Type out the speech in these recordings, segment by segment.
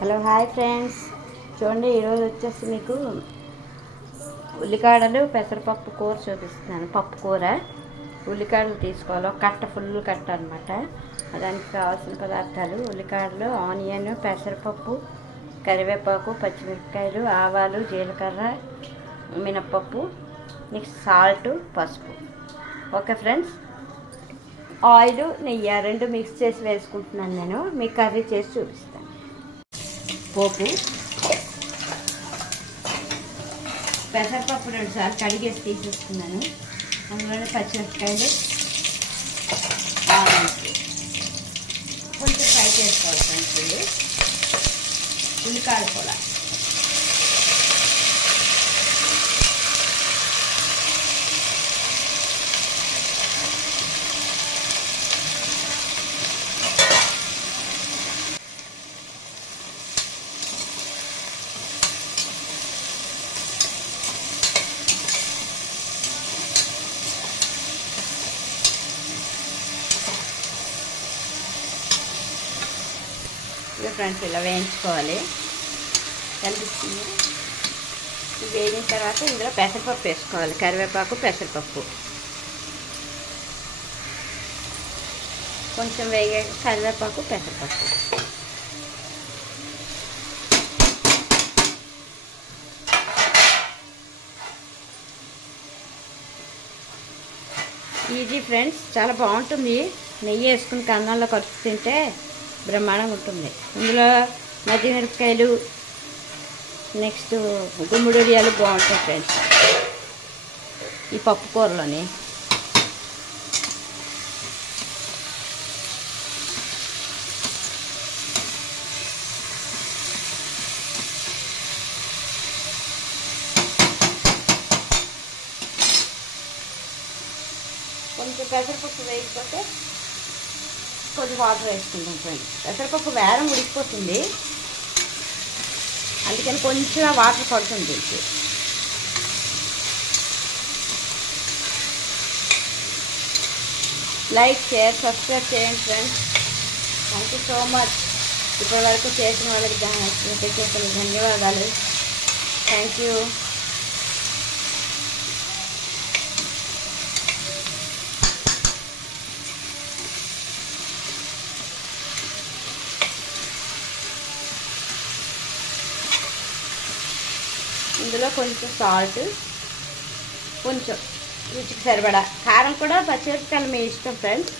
Hello hi friends, చూడండి ఈరోజు వచ్చేసి మీకు ఉల్లికాడలు పెసరపప్పు కూర చూపిస్తున్నాను. పప్పు కూర ఉల్లికాడలు తీసుకోవాలి, ఒక కట్ట ఫుల్ కట్ట అనమాట. దానికి కావాల్సిన పదార్థాలు ఉల్లికాడలు, ఆనియన్, పెసరపప్పు, కరివేపాకు, పచ్చిమిరపకాయలు, ఆవాలు, జీలకర్ర, మినప్పప్పు, నెక్స్ట్ సాల్ట్, పసుపు. ఓకే ఫ్రెండ్స్, ఆయిల్, నెయ్యి రెండు మిక్స్ చేసి వేసుకుంటున్నాను. నేను మీకు కర్రీ చేసి చూపిస్తాను. పోపు పెసరపప్పు 2 సార్లు కడిగేసి తీసేసుకున్నాను. అందులోనే పచ్చిమిరపకాయలు, ఆనియన్స్ కొంచెం ఫ్రై చేసుకోవాలి ఫ్రెండ్స్. ఉల్లికాడలు కూడా ఫ్రెండ్స్ ఇలా వేయించుకోవాలి. కనిపిస్తుంది. వేగిన తర్వాత ఇందులో పెసరపప్పు వేసుకోవాలి. కరివేపాకు, పెసరపప్పు కొంచెం వేగాక కరివేపాకు, పెసరపప్పు ఈజీ ఫ్రెండ్స్, చాలా బాగుంటుంది. నెయ్యి వేసుకుని కన్నంలో కలుపు తింటే బ్రహ్మాండంగా ఉంటుంది. ఇందులో మధ్యమిరపకాయలు, నెక్స్ట్ గుమ్మడియాలు బాగుంటాయి ఫ్రెండ్స్ ఈ పప్పు కూరలోని. కొంచెం పెసరపప్పు వేయకపోతే కొంచెం వాటర్ వేసుకుంటాం ఫ్రెండ్స్. పెసరపప్పు వేరం ఉడికిపోతుంది, అందుకని కొంచెం వాటర్ పడుతుంది దీనికి. లైక్, షేర్, సబ్స్క్రైబ్ చేయండి friends. Thank you so much. ఇప్పటి వరకు చేసిన వాళ్ళకి ధన్యవాదాలు. Thank you. ఇందులో కొంచెం సాల్ట్, కొంచెం రుచికి సరిపడా కారం, కూడా పచ్చిమిరపకాయలు మీ ఇష్టం ఫ్రెండ్స్,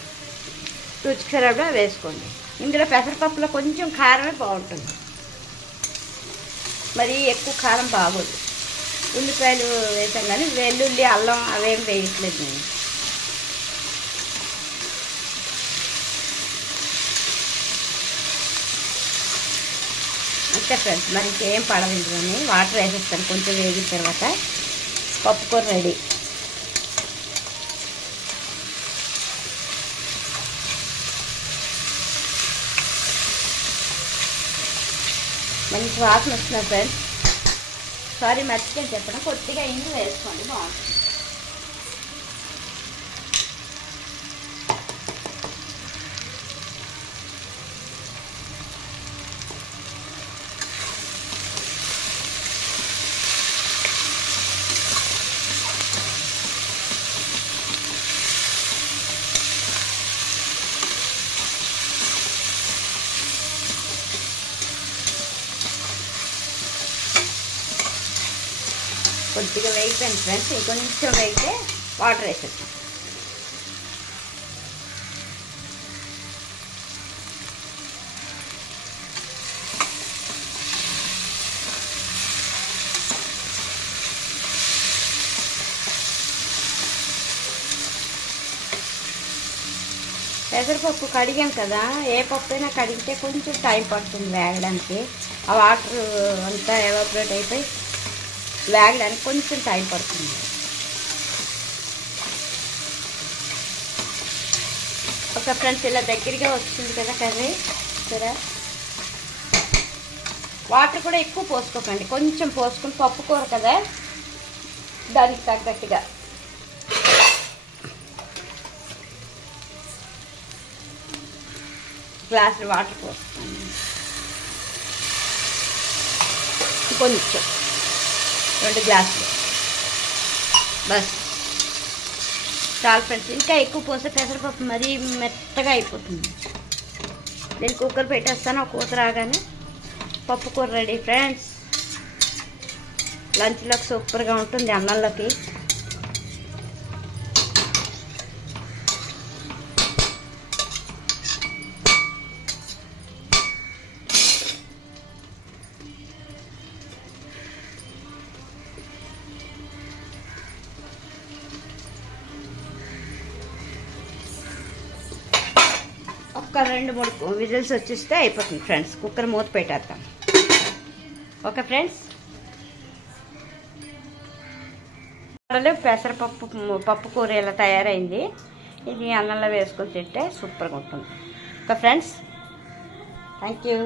రుచికి సరిపడా వేసుకోండి. ఇందులో పెసరపప్పులో కొంచెం కారమే బాగుంటుంది, మరి ఎక్కువ కారం బాగోదు. ఉల్లిపాయలు వేసాం కానీ వెల్లుల్లి, అల్లం అవేం వేయట్లేదు నేను. అంతే ఫ్రెండ్స్, మరి ఇంకేం పడదు. ఇందులోని వాటర్ వేసేస్తాను కొంచెం వేగిన తర్వాత. పప్పుకూర రెడీ. మంచి వాసన వస్తున్నారు ఫ్రెండ్స్. సారీ మర్చిపోయి చెప్పడం, కొద్దిగా ఇంగు వేసుకోండి, బాగుంటుంది. కొద్దిగా వేగిపోయింది ఫ్రెండ్స్, ఇంకొంచెం వేగితే వాటర్ వేసేస్తాం. పెసరపప్పు కడిగాం కదా, ఏ పప్పు అయినా కడిగితే కొంచెం టైం పడుతుంది వేగడానికి. ఆ వాటర్ అంతా ఎవాపరేట్ అయిపోయి వేగడానికి కొంచెం టైం పడుతుంది. ఒక ఫ్రెండ్స్ ఇలా దగ్గరగా వస్తుంది కదా కర్రీ. సరే, వాటర్ కూడా ఎక్కువ పోసుకోకండి, కొంచెం పోసుకుని, పప్పు కూర కదా దానికి తగ్గట్టుగా. గ్లాసులు వాటర్ పోస్తాను. కొంచెం 2 గ్లాసులు బస్ చాలు ఫ్రెండ్స్. ఇంకా ఎక్కువ పోస్తే పెసరపప్పు మరీ మెత్తగా అయిపోతుంది. నేను కుక్కర్ పెట్టేస్తాను. ఒక కూత రాగానే పప్పు కూర రెడీ ఫ్రెండ్స్. లంచ్లోకి సూపర్గా ఉంటుంది, అన్నంలోకి. ఒక 2-3 విజిల్స్ వచ్చేస్తే అయిపోతుంది ఫ్రెండ్స్. కుక్కర్ మూత పెట్టేద్దాం. ఓకే ఫ్రెండ్స్, పప్పు కూర ఇలా తయారైంది. ఇది అన్నంలో వేసుకొని తింటే సూపర్గా ఉంటుంది. Okay friends, thank you.